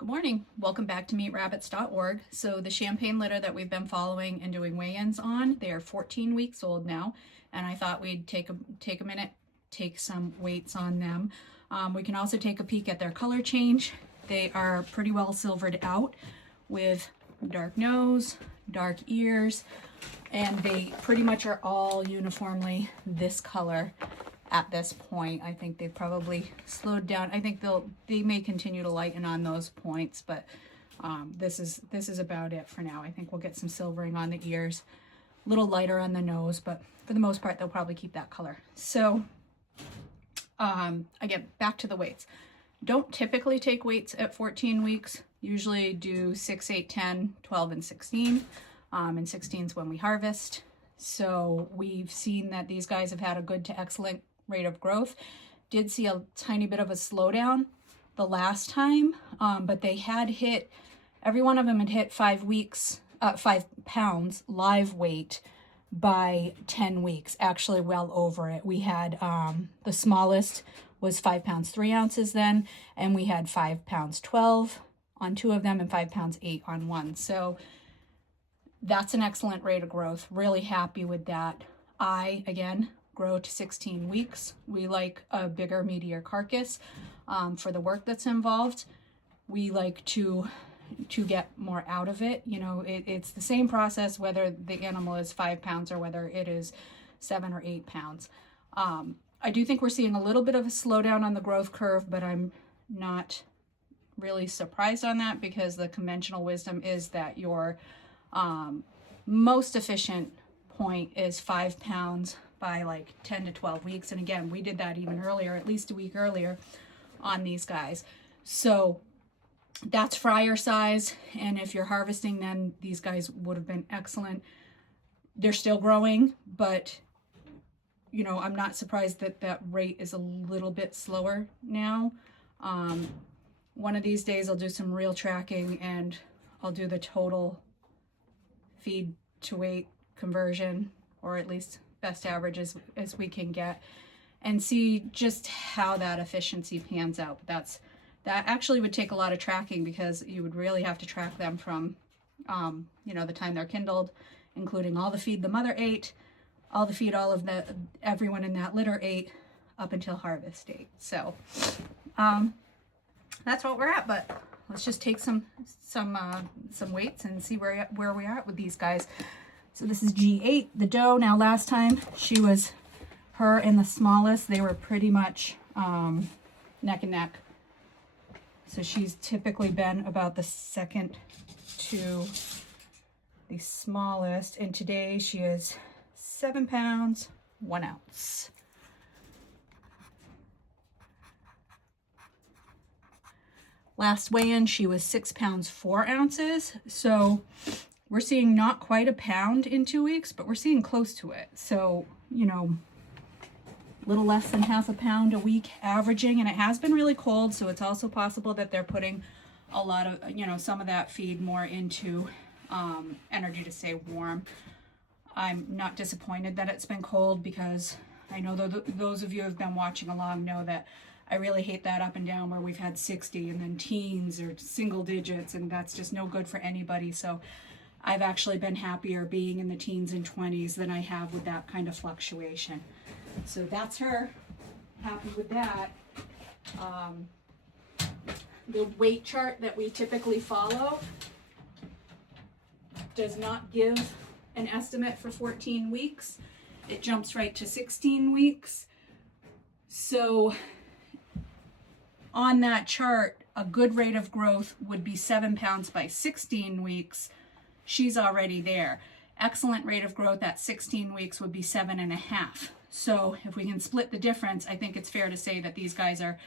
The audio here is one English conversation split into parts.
Good morning. Welcome back to meetrabbits.org. So the Champagne litter that we've been following and doing weigh-ins on, they are 14 weeks old now, and I thought we'd take a minute, take some weights on them. We can also take a peek at their color change. They are pretty well silvered out with dark nose, dark ears, and they pretty much are all uniformly this color at this point. I think they've probably slowed down. I think they may continue to lighten on those points, but this is about it for now. I think we'll get some silvering on the ears, a little lighter on the nose, but for the most part they'll probably keep that color. So again, back to the weights. Don't typically take weights at 14 weeks. Usually do 6, 8, 10, 12, and 16. And 16 is when we harvest. So we've seen that these guys have had a good to excellent rate of growth. Did see a tiny bit of a slowdown the last time, but they had hit, every one of them had hit 5 pounds live weight by 10 weeks, actually well over it. We had the smallest was 5 pounds 3 ounces then, and we had 5 pounds 12 on 2 of them and 5 pounds 8 on one. So that's an excellent rate of growth. Really happy with that. Again, grow to 16 weeks. We like a bigger, meatier carcass for the work that's involved. We like to get more out of it. You know, it's the same process whether the animal is 5 pounds or whether it is 7 or 8 pounds. I do think we're seeing a little bit of a slowdown on the growth curve, but I'm not really surprised on that because the conventional wisdom is that your most efficient point is 5 pounds by like 10 to 12 weeks. And again, we did that even earlier, at least a week earlier on these guys. So that's fryer size. And if you're harvesting, then these guys would have been excellent. They're still growing, but you know, I'm not surprised that that rate is a little bit slower now. One of these days I'll do some real tracking and I'll do the total feed to weight conversion, or at least best average as we can get, and see just how that efficiency pans out. That actually would take a lot of tracking because you would really have to track them from you know, the time they're kindled, including all the feed the mother ate, all the feed everyone in that litter ate, up until harvest date. So that's what we're at, but let's just take some weights and see where we are at with these guys. So this is G8, the doe. Now last time her and the smallest, they were pretty much neck and neck. So she's typically been about the second to the smallest, and today she is 7 pounds 1 ounce. Last weigh-in, she was 6 pounds 4 ounces. So we're seeing not quite a pound in 2 weeks, but we're seeing close to it. So, you know, a little less than half a pound a week averaging, and it has been really cold. So it's also possible that they're putting a lot of, you know, some of that feed more into energy to stay warm. I'm not disappointed that it's been cold because I know those of you who have been watching along know that I really hate that up and down where we've had 60 and then teens or single digits, and that's just no good for anybody. So I've actually been happier being in the teens and 20s than I have with that kind of fluctuation. So that's her. Happy with that. The weight chart that we typically follow does not give an estimate for 14 weeks. It jumps right to 16 weeks. So on that chart, a good rate of growth would be 7 pounds by 16 weeks. She's already there. Excellent rate of growth at 16 weeks would be 7.5. So if we can split the difference, I think it's fair to say that these guys are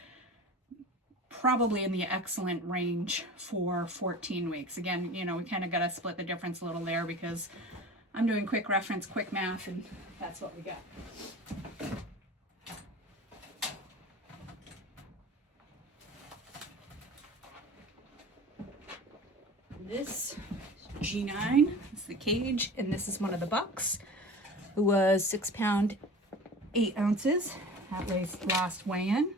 probably in the excellent range for 14 weeks. Again, you know, we kind of got to split the difference a little there because I'm doing quick reference, quick math, and that's what we got. This G9 is the cage, and this is one of the bucks who was 6 pounds 8 ounces. That was last weigh-in,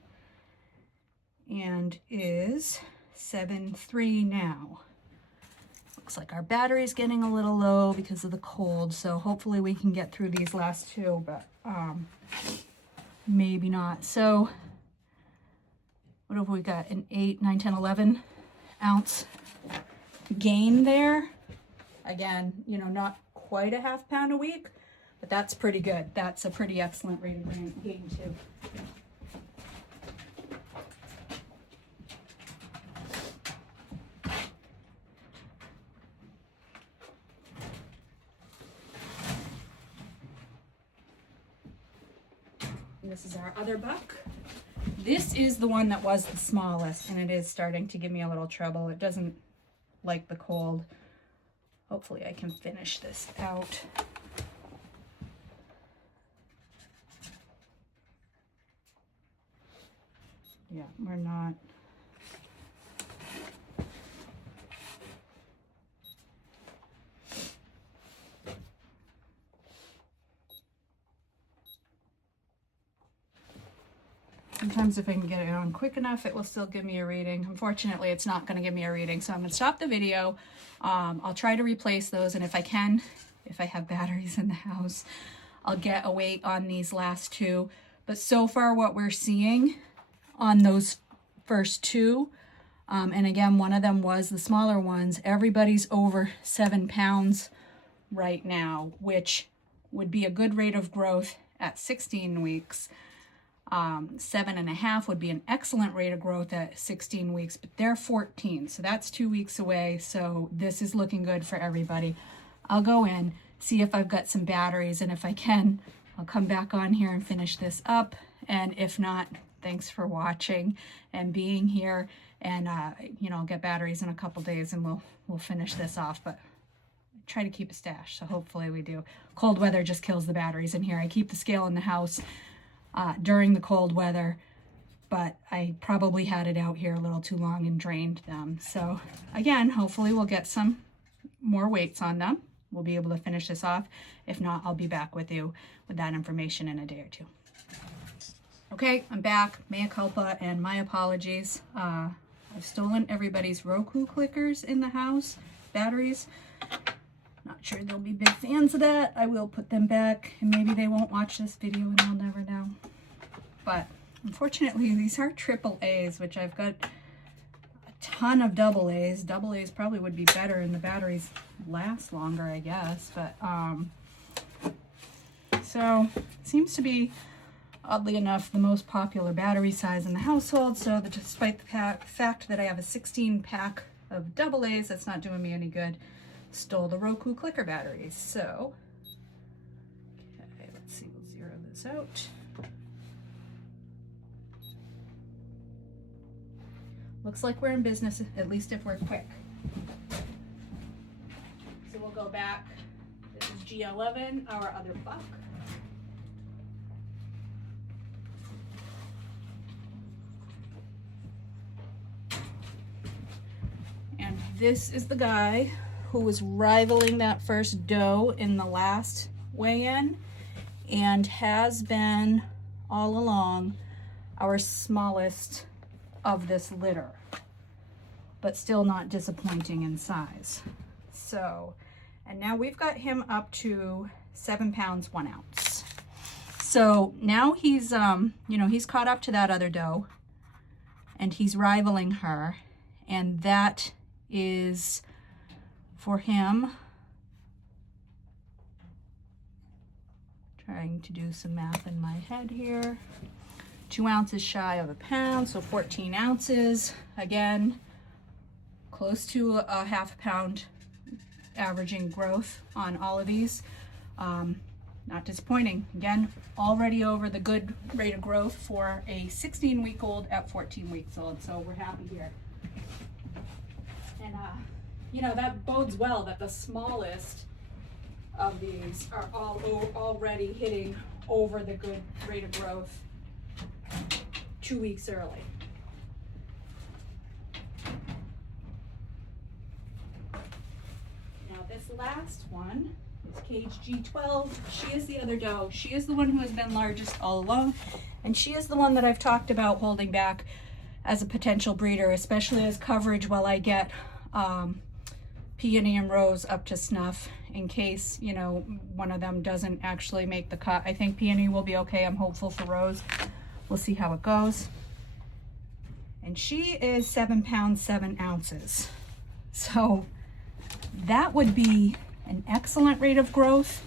and is 7.3 now. Looks like our battery's getting a little low because of the cold, so hopefully we can get through these last two, but maybe not. So what have we got? An 8, 9, 10, 11 ounce gain there. Again, you know, not quite a half pound a week, but that's pretty good. That's a pretty excellent rate of gain too. This is our other buck. This is the one that was the smallest, and it is starting to give me a little trouble. It doesn't like the cold. Hopefully I can finish this out. Yeah, we're not. Sometimes if I can get it on quick enough, it will still give me a reading. Unfortunately, it's not going to give me a reading, so I'm going to stop the video. I'll try to replace those, and if I can, if I have batteries in the house, I'll get a weight on these last two. But so far what we're seeing on those first two, and again, one of them was the smaller ones, everybody's over 7 pounds right now, which would be a good rate of growth at 16 weeks. 7.5 would be an excellent rate of growth at 16 weeks, but they're 14, so that's 2 weeks away. So this is looking good for everybody. I'll go in, see if I've got some batteries, and if I can, I'll come back on here and finish this up. And if not, thanks for watching and being here. And you know, I'll get batteries in a couple days and we'll finish this off. But try to keep a stash, so hopefully we do. Cold weather just kills the batteries in here. I keep the scale in the house during the cold weather, but I probably had it out here a little too long and drained them. So again, hopefully we'll get some more weights on them. We'll be able to finish this off. If not, I'll be back with you with that information in a day or two. Okay, I'm back. Mea culpa and my apologies. I've stolen everybody's Roku clickers in the house, batteries. Not sure they'll be big fans of that. I will put them back, and maybe they won't watch this video and they'll never know. But unfortunately, these are triple A's, which I've got a ton of double A's. Double A's probably would be better and the batteries last longer, I guess. But so seems to be, oddly enough, the most popular battery size in the household. So that despite the fact that I have a 16 pack of double A's, that's not doing me any good. Stole the Roku clicker batteries. So, okay, let's see, we'll zero this out. Looks like we're in business, at least if we're quick. So we'll go back. This is G11, our other buck. And this is the guy who was rivaling that first doe in the last weigh-in and has been all along our smallest of this litter, but still not disappointing in size. So, and now we've got him up to 7 pounds 1 ounce. So now he's you know, he's caught up to that other doe and he's rivaling her, and that is for him, trying to do some math in my head here, 2 ounces shy of a pound, so 14 ounces. Again, close to a half pound averaging growth on all of these. Not disappointing. Again, already over the good rate of growth for a 16-week-old at 14 weeks old, so we're happy here. And you know, that bodes well that the smallest of these are all already hitting over the good rate of growth 2 weeks early. Now this last one is cage G12. She is the other doe. She is the one who has been largest all along, and she is the one that I've talked about holding back as a potential breeder, especially as coverage while I get Peony and Rose up to snuff, in case, you know, one of them doesn't actually make the cut. I think Peony will be okay. I'm hopeful for Rose. We'll see how it goes. And she is 7 pounds 7 ounces. So that would be an excellent rate of growth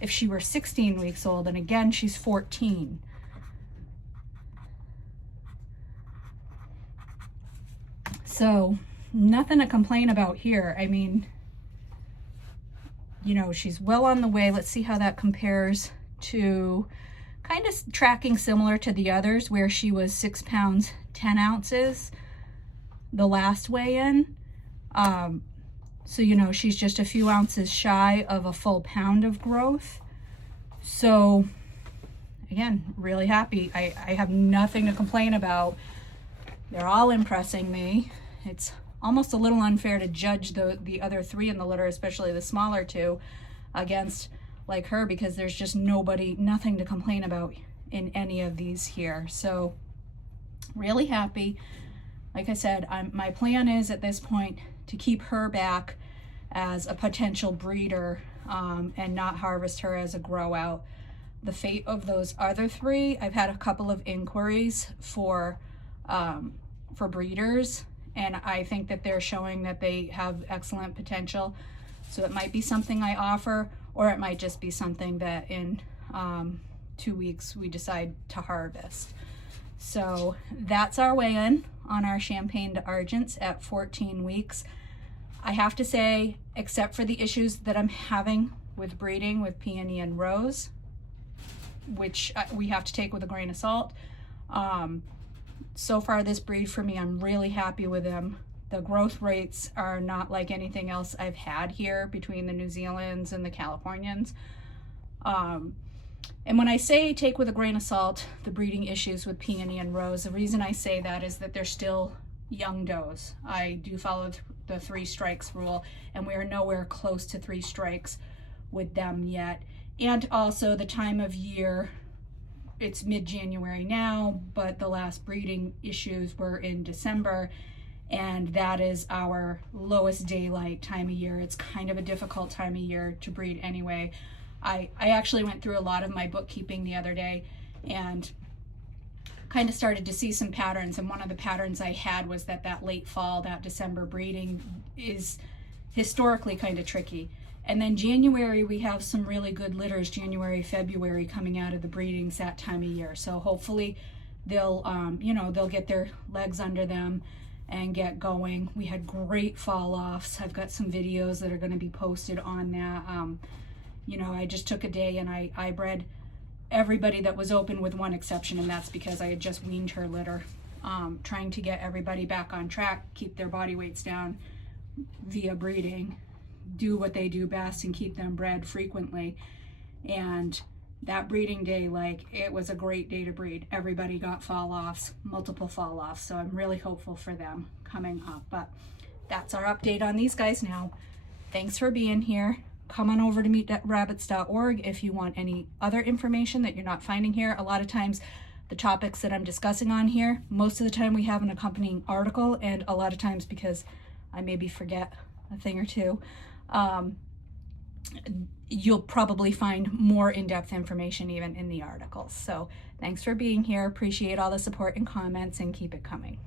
if she were 16 weeks old. And again, she's 14. So nothing to complain about here. I mean, you know, she's well on the way. Let's see how that compares to kind of tracking similar to the others, where she was 6 pounds 10 ounces the last weigh-in. So, you know, she's just a few ounces shy of a full pound of growth. So again, really happy. I have nothing to complain about. They're all impressing me. It's almost a little unfair to judge the other 3 in the litter, especially the smaller 2, against like her, because there's just nothing to complain about in any of these here. So really happy. Like I said, my plan is at this point to keep her back as a potential breeder and not harvest her as a grow out. The fate of those other 3, I've had a couple of inquiries for breeders, and I think that they're showing that they have excellent potential. So it might be something I offer, or it might just be something that in 2 weeks we decide to harvest. So that's our weigh-in on our Champagne d'Argents at 14 weeks. I have to say, except for the issues that I'm having with breeding with Peony and Rose, which we have to take with a grain of salt, so far this breed for me, I'm really happy with them. The growth rates are not like anything else I've had here between the New Zealand's and the Californians. And when I say take with a grain of salt the breeding issues with Peony and Rose, the reason I say that is that they're still young does. I do follow the 3 strikes rule, and we are nowhere close to 3 strikes with them yet. And also the time of year, it's mid-January now, but the last breeding issues were in December, and that is our lowest daylight time of year. It's kind of a difficult time of year to breed anyway. I actually went through a lot of my bookkeeping the other day and kind of started to see some patterns, and one of the patterns I had was that late fall, that December breeding is historically kind of tricky. And then January, we have some really good litters, January, February, coming out of the breedings that time of year. So hopefully they'll, they'll get their legs under them and get going. We had great fall offs. I've got some videos that are going to be posted on that. I just took a day and I bred everybody that was open with one exception, and that's because I had just weaned her litter, trying to get everybody back on track, keep their body weights down via breeding, do what they do best and keep them bred frequently. And that breeding day, it was a great day to breed. Everybody got fall offs, multiple fall offs, so I'm really hopeful for them coming up. But that's our update on these guys now. Thanks for being here. Come on over to meetrabbits.org if you want any other information that you're not finding here. A lot of times the topics that I'm discussing on here, most of the time we have an accompanying article, and a lot of times because I maybe forget a thing or two, you'll probably find more in-depth information even in the articles. So thanks for being here. Appreciate all the support and comments, and keep it coming.